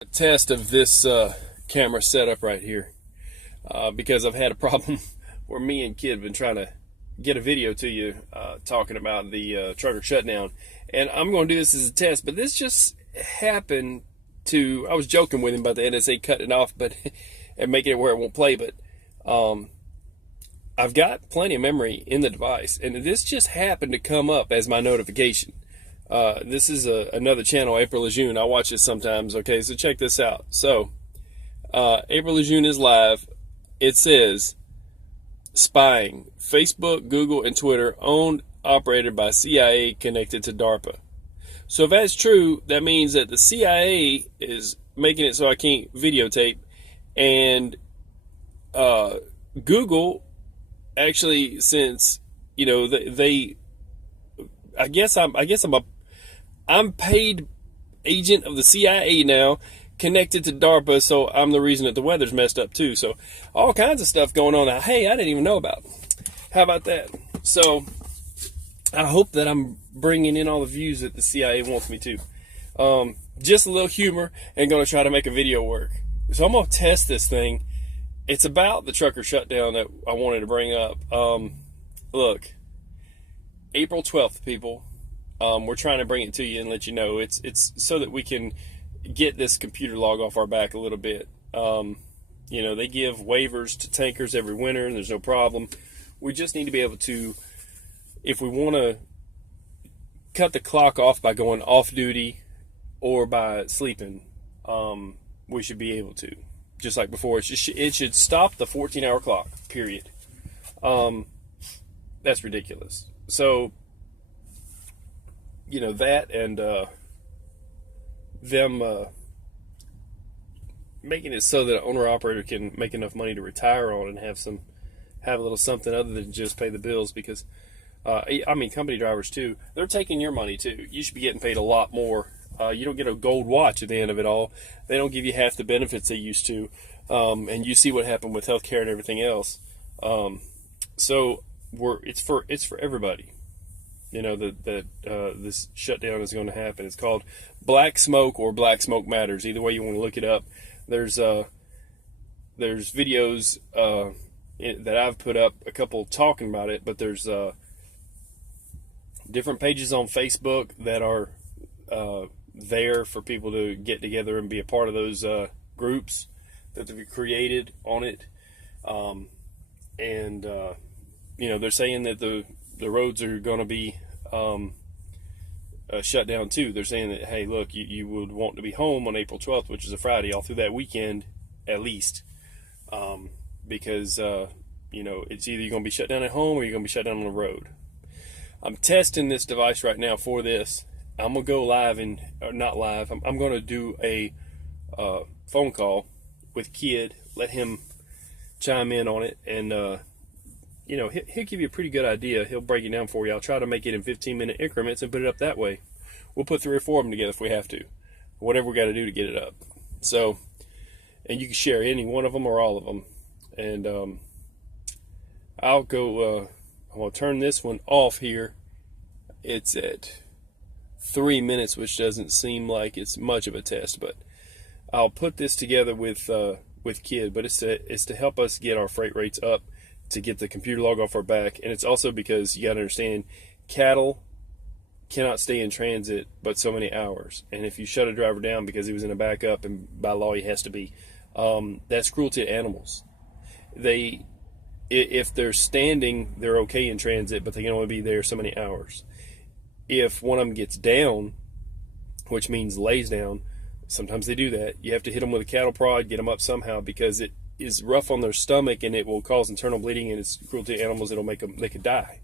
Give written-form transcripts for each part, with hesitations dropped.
A test of this camera setup right here because I've had a problem where me and Kid have been trying to get a video to you talking about the trucker shutdown, and I'm going to do this as a test. But this just happened to. I was joking with him about the NSA cutting it off, but and making it where it won't play. But I've got plenty of memory in the device, and this just happened to come up as my notification. This is another channel, April Lejeune. I watch it sometimes. Okay, so check this out. So, April Lejeune is live. It says, spying, Facebook, Google, and Twitter, owned, operated by CIA, connected to DARPA. So if that's true, that means that the CIA is making it so I can't videotape, and Google, actually, since they I'm paid agent of the CIA now, connected to DARPA, so I'm the reason that the weather's messed up too. So all kinds of stuff going on that, hey, I didn't even know about. How about that? So I hope that I'm bringing in all the views that the CIA wants me to. Just a little humor, and going to try to make a video work. So I'm going to test this thing. It's about the trucker shutdown that I wanted to bring up. Look, April 12th, people. We're trying to bring it to you and let you know. It's so that we can get this computer log off our back a little bit. They give waivers to tankers every winter, and there's no problem. We just need to be able to, if we want to cut the clock off by going off duty or by sleeping, we should be able to. Just like before, it should stop the 14-hour clock, period. That's ridiculous. So, that and them making it so that an owner-operator can make enough money to retire on and have a little something other than just pay the bills, because, company drivers too, they're taking your money too. You should be getting paid a lot more. You don't get a gold watch at the end of it all. They don't give you half the benefits they used to. And you see what happened with healthcare and everything else. So it's for everybody. This shutdown is going to happen. It's called Black Smoke or Black Smoke Matters. Either way you want to look it up. There's videos that I've put up, a couple talking about it, but there's different pages on Facebook that are there for people to get together and be a part of those groups that they've created on it. They're saying that the roads are going to be shut down too. They're saying that, hey, look, you would want to be home on April 12th, which is a Friday, all through that weekend at least, because it's either you're going to be shut down at home or you're going to be shut down on the road. I'm testing this device right now for this. I'm going to go live not live. I'm going to do a phone call with Kid, let him chime in on it, and he'll give you a pretty good idea. He'll break it down for you. I'll try to make it in 15-minute increments and put it up that way. We'll put 3 or 4 of them together if we have to. Whatever we got to do to get it up. So, and you can share any one of them or all of them. And I'll go, I'm going to turn this one off here. It's at 3 minutes, which doesn't seem like it's much of a test, but I'll put this together with Kid. But it's to help us get our freight rates up, to get the computer log off our back. And it's also because you got to understand, cattle cannot stay in transit but so many hours. And if you shut a driver down because he was in a backup, and by law he has to be, that's cruelty to animals. If they're standing, they're okay in transit, but they can only be there so many hours. If one of them gets down, which means lays down, sometimes they do that. You have to hit them with a cattle prod, get them up somehow, because it is rough on their stomach and it will cause internal bleeding, and it's cruelty to animals. It'll make them, they could die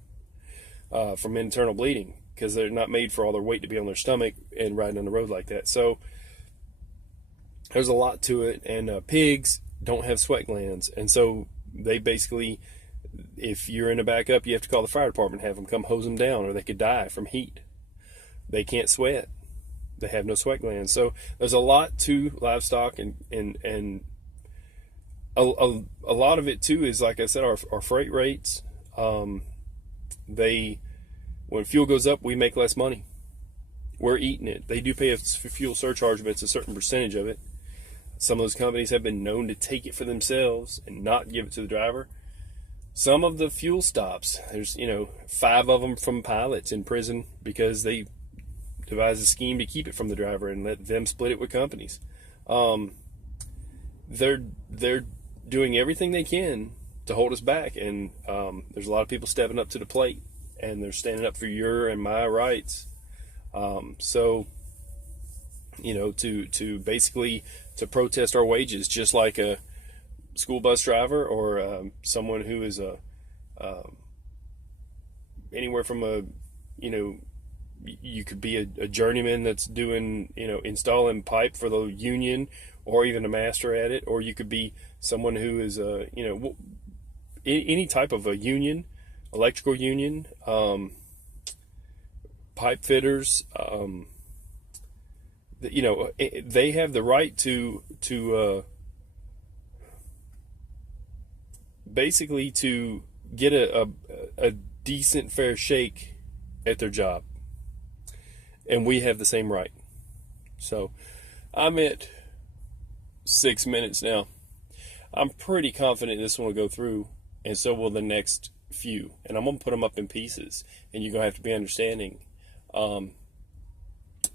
from internal bleeding because they're not made for all their weight to be on their stomach and riding on the road like that. So there's a lot to it. And pigs don't have sweat glands, and so they basically, if you're in a backup, you have to call the fire department, have them come hose them down, or they could die from heat. They can't sweat. They have no sweat glands. So there's a lot to livestock, and a lot of it too is, like I said, our freight rates. When fuel goes up, we make less money. We're eating it. They do pay a fuel surcharge, but it's a certain percentage of it. Some of those companies have been known to take it for themselves and not give it to the driver. Some of the fuel stops, there's 5 of them from pilots in prison because they devised a scheme to keep it from the driver and let them split it with companies. They're doing everything they can to hold us back, and there's a lot of people stepping up to the plate, and they're standing up for your and my rights. So to basically to protest our wages, just like a school bus driver or someone who is anywhere from you could be a journeyman that's doing installing pipe for the union, or even a master at it, or you could be someone who is any type of a union, electrical union, pipe fitters. They have the right to basically to get a decent fair shake at their job, and we have the same right. So I'm at 6 minutes now. I'm pretty confident this one will go through, and so will the next few, and I'm gonna put them up in pieces, and you're gonna have to be understanding.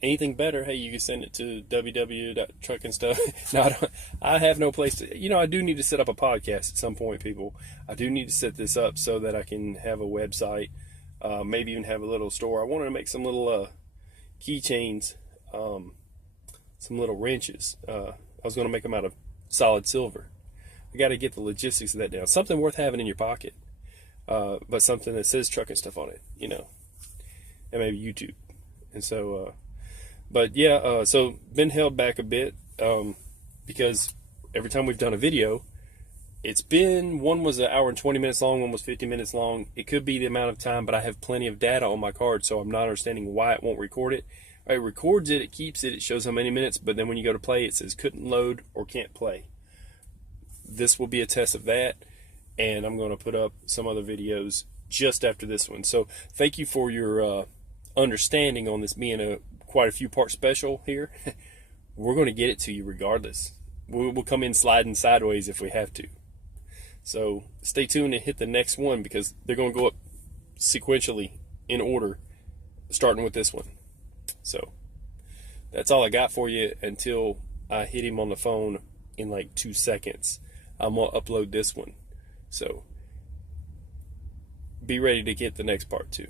Anything better, hey, you can send it to www.truckandstuff. No, I have no place to, I do need to set up a podcast at some point, people. I do need to set this up so that I can have a website, maybe even have a little store. I wanted to make some little keychains, some little wrenches. I was going to make them out of solid silver. I got to get the logistics of that down. Something worth having in your pocket, but something that says Truck and Stuff on it, and maybe YouTube. And so, but yeah, so been held back a bit because every time we've done a video, one was an hour and 20 minutes long, one was 50 minutes long. It could be the amount of time, but I have plenty of data on my card, so I'm not understanding why it won't record it. It records it, it keeps it, it shows how many minutes, but then when you go to play, it says couldn't load or can't play. This will be a test of that, and I'm going to put up some other videos just after this one. So thank you for your understanding on this being quite a few part special here. We're going to get it to you regardless. We'll come in sliding sideways if we have to. So stay tuned and hit the next one, because they're going to go up sequentially in order, starting with this one. So that's all I got for you until I hit him on the phone in like 2 seconds. I'm going to upload this one. So be ready to get the next part too.